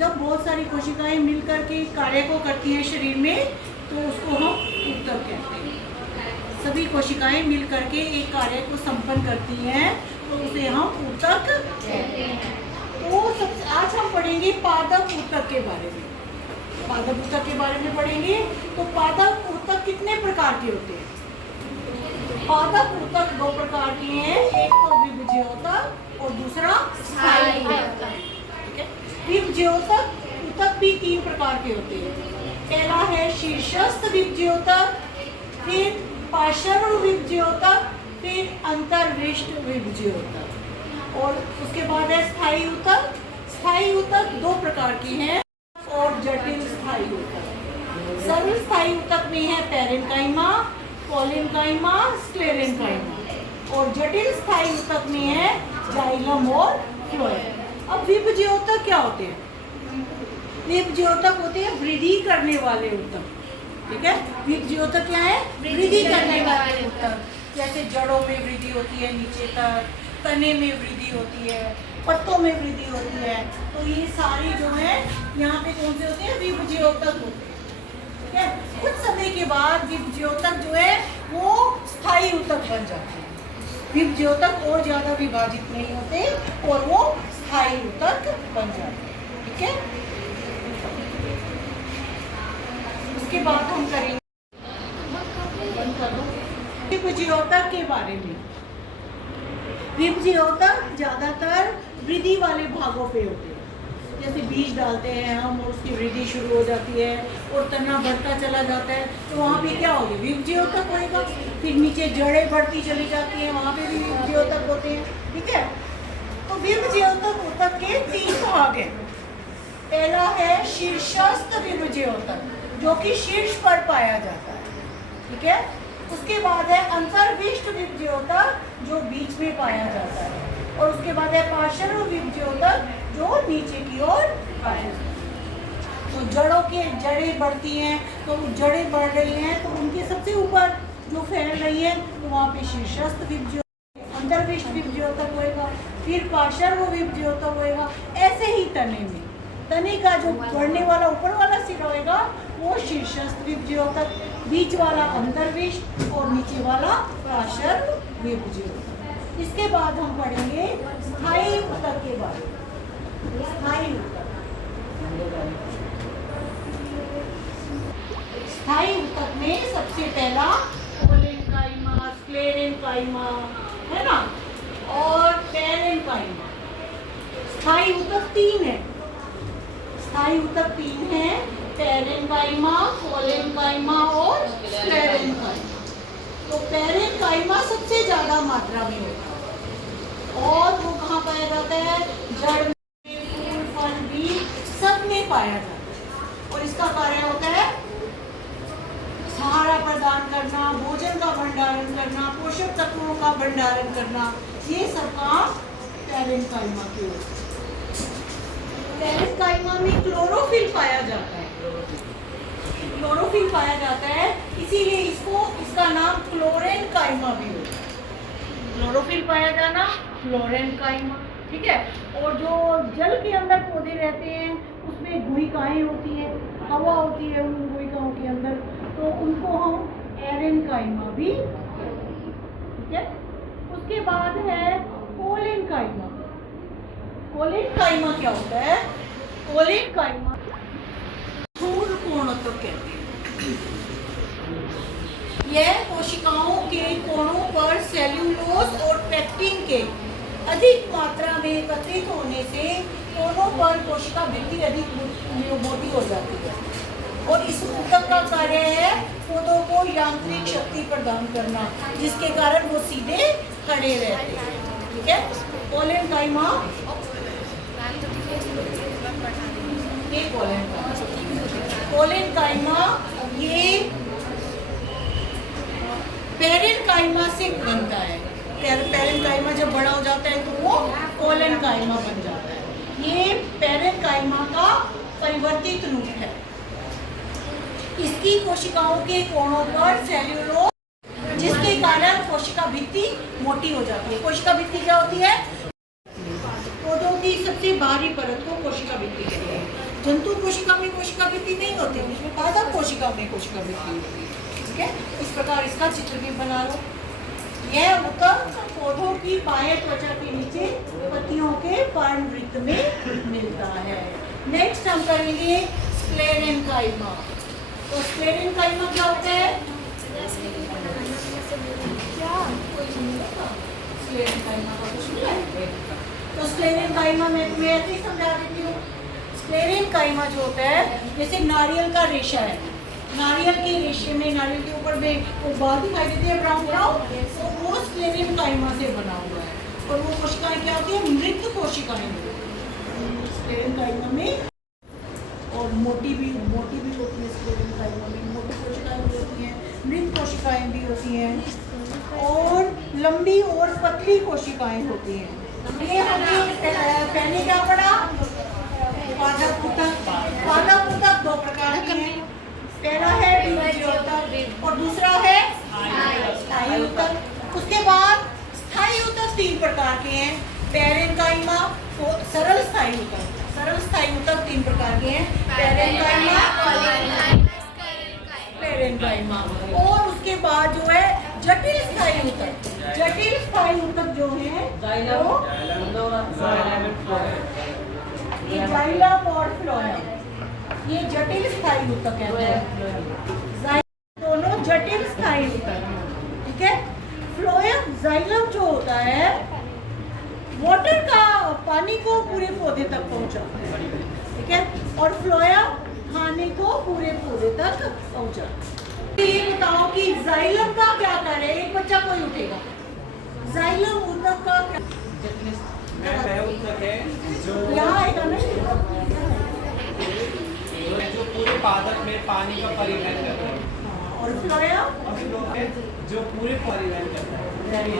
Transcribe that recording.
जब बहुत सारी कोशिकाएं मिलकर के कार्य को करती हैं शरीर में, तो उसको हम ऊतक कहते हैं। सभी कोशिकाएं मिलकर के एक कार्य को संपन्न करती हैं, तो उसे हम ऊतक कहते हैं। तो आज हम पढ़ेंगे पादप ऊतक के बारे में। पादप ऊतक के बारे में पढ़ेंगे। तो पादप ऊतक कितने प्रकार के होते हैं? पादप ऊतक दो प्रकार के हैं, एक तो विभज्योतक और दूसरा स्थायी ऊतक। ठीक है, विभज्योतक ऊतक भी तीन प्रकार के होते हैं। पहला है शीर्षस्थ विभज्योतक, फिर पार्श्व विभज्योतक, फिर अंतर्विष्ट विभज्योतक, और उसके बाद है स्थायी ऊतक। स्थायी ऊतक दो प्रकार के हैं और जटिल स्थायी ऊतक। सरल स्थायी ऊतक में है पैरेन्काइमा, कोलेन्काइमा, स्क्लेरेन्काइमा, और जटिल स्थायी ऊतक में है जाइलम और फ्लोएम। अब विभज्योतक क्या होते हैं? विभज्योतक होते हैं वृद्धि करने वाले ऊतक। ठीक है, विभज्योतक क्या है? वृद्धि करने वाले ऊतक। जैसे जड़ों में वृद्धि होती है नीचे तक, तने में वृद्धि होती है, पत्तों में वृद्धि होती है, तो ये सारी जो है यहाँ पे कौन से होते हैं? विभज्योतक होते हैं। ठीक है, कुछ समय के बाद विभज्योतक जो है वो स्थायी ऊतक बन जाते हैं। विभज्योतक और ज्यादा विभाजित नहीं होते और वो स्थायी ऊतक बन जाते हैं। ठीक है, उसके बाद हम करेंगे विभज्योतक के बारे में। विभज्योतक ज्यादातर वृद्धि वाले भागों पे होते हैं। जैसे बीज डालते हैं हम और उसकी वृद्धि शुरू हो जाती है और तना बढ़ता चला जाता है, तो वहाँ पे क्या होगा? विभज्योतक होएगा। फिर नीचे जड़ें बढ़ती चली जाती हैं, वहाँ पे भी विभज्योतक होते हैं। ठीक है, तो विभज्योतक ऊतक के तीन भाग हैं। पहला है शीर्षस्थ विभज्योतक, जो कि शीर्ष पर पाया जाता है। ठीक है, उसके बाद है अंतर्विष्ट विभज्योतक, जो बीच में पाया जाता है, और उसके बाद है पार्श्व विभज्योतक, जो नीचे की ओर पाया जाता है। तो जड़ों के जड़ें बढ़ती हैं, तो जड़ें बढ़ रही हैं, तो उनके सबसे ऊपर जो फैल रही है, तो वहाँ पे शीर्षस्थ विभज्योतक, अंतर्विष्ट विभज्योतक होएगा, फिर पार्श्व विभज्योतक होएगा। ऐसे ही तने का जो बढ़ने वाला ऊपर वाला सिरा होएगा वो शीर्षस्थ विभज्योतक, बीच वाला अंतर्विष्ट और नीचे वाला पार्श्व विभज्योतक। इसके बाद हम पढ़ेंगे स्थायी ऊतक के बारे में। स्थायी ऊतक, स्थायी ऊतक में सबसे पहला कोलेन्काइमा, स्क्लेरेन्काइमा है ना, और पैरेन्काइमा। स्थायी ऊतक तीन है। स्थायी ऊतक तीन है, पैरेन्काइमा, कोलेन्काइमा और स्क्लेरेन्काइमा। तो पैरेन्काइमा सबसे ज्यादा मात्रा में होता है, और वो कहाँ पाया जाता है? जड़ में, फूल, फल, बीज सब में पाया जाता है। और इसका कार्य होता है सहारा प्रदान करना, भोजन का भंडारण करना, पोषक तत्वों का भंडारण करना, ये सब काम पैरेन्काइमा के होते हैं। पैरेन्काइमा में क्लोरोफिल पाया जाता है। क्लोरोफिल पाया जाता है, इसीलिए इसका नाम क्लोरेन्काइमा भी होता है। क्लोरोफिल पाया जाना, क्लोरेन्काइमा। ठीक है, और जो जल के अंदर पौधे रहते हैं उसमें गुहिकाएं होती हैं, हवा होती है उन गुहिकाओं के अंदर, तो उनको हम एरेन्काइमा भी। ठीक है, उसके बाद है कोलेन्काइमा। कोलेन्काइमा क्या होता है? कोलेन्काइमा स्थूल कोणोत्तक कहते हैं। यह कोशिकाओं के कोणों पर सेल्यूलोज और पेक्टिन के अधिक मात्रा में एकत्रित होने से कोणों पर कोशिका भित्ति अधिक मोटी हो जाती है, और इस ऊतक का कार्य है पौधों को यांत्रिक शक्ति प्रदान करना, जिसके कारण वो सीधे खड़े रहते हैं। ठीक है, कोलेन्काइमा कोलेन्काइमा ये पैरेन्काइमा से बनता है। पैरेन्काइमा जब बड़ा हो जाता है तो वो कोलेन्काइमा बन जाता है। ये पैरेन्काइमा का परिवर्तित रूप है। इसकी कोशिकाओं के कोणों पर सेल्यूलोज, जिसके कारण कोशिका भित्ति मोटी हो जाती है। कोशिका भित्ति क्या होती है? पौधों की सबसे बाहरी परत को कोशिका भित्ति कहते हैं। जंतु कोशिका में कोशिका वृद्धि नहीं होती, इसमें पादप कोशिका में कोशिका वृद्धि होती है। ठीक है, इस प्रकार इसका चित्र भी बना लो। यह ऊतक पौधों की बाह्य त्वचा के नीचे पत्तियों के पर्णवृत्त में मिलता है। नेक्स्ट हम करेंगे स्क्लेरेन्काइमा। तो स्क्लेरेन्काइमा क्या होता है? स्क्लेरेन्काइमा का कुछ मिला है? तो स्क्लेरेन्काइमा मैं तुम्हें ऐसे ही समझा देती हूँ। स्क्लेरेन्काइमा जो होता है, जैसे नारियल का रेशा है, नारियल के रेशे में, नारियल के ऊपर में वो बाल दिखाई देती है ब्राउन ब्राउन, तो वो स्क्लेरेन्काइमा से बना हुआ है। और वो कोशिकाएं क्या होती है? मृत कोशिकाएं स्क्लेरेन्काइमा में। और मोटी भी होती है स्क्लेरेन्काइमा में, मोटी कोशिकाएं भी होती हैं, मृत कोशिकाएं भी होती हैं, और लंबी और पतली कोशिकाएं होती हैं। ये हमने पहले क्या पढ़ा? पादप ऊतक दो प्रकार के हैं। पहला है बीजीय ऊतक और दूसरा है स्थायी ऊतक। उसके बाद स्थायी ऊतक 3 प्रकार के हैं। पैरेन्काइमा, सरल स्थायी ऊतक 3 प्रकार के हैं। पैरेन्काइमा और उसके बाद जो है जटिल स्थायी ऊतक। जटिल स्थायी ऊतक जो है ये जाइलम और फ्लोएम, ये जटिल स्थायी ऊतक है। दोनों जटिल स्थायी ऊतक, ठीक है। फ्लोएम, जाइलम जो होता है वाटर का, पानी को पूरे पौधे तक पहुंचाता है, ठीक है। और फ्लोएम खाने को पूरे पौधे तक पहुंचाता है। ये बताओ कि जाइलम का क्या कार्य है? एक बच्चा कोई उठेगा। जाइलम ऊतक का क्या? ऊतक है जो यहाँ आएगा ना, जो पूरे पादप में पानी का परिवहन करता है। और फ्लोएम जो पूरे परिवहन करता है।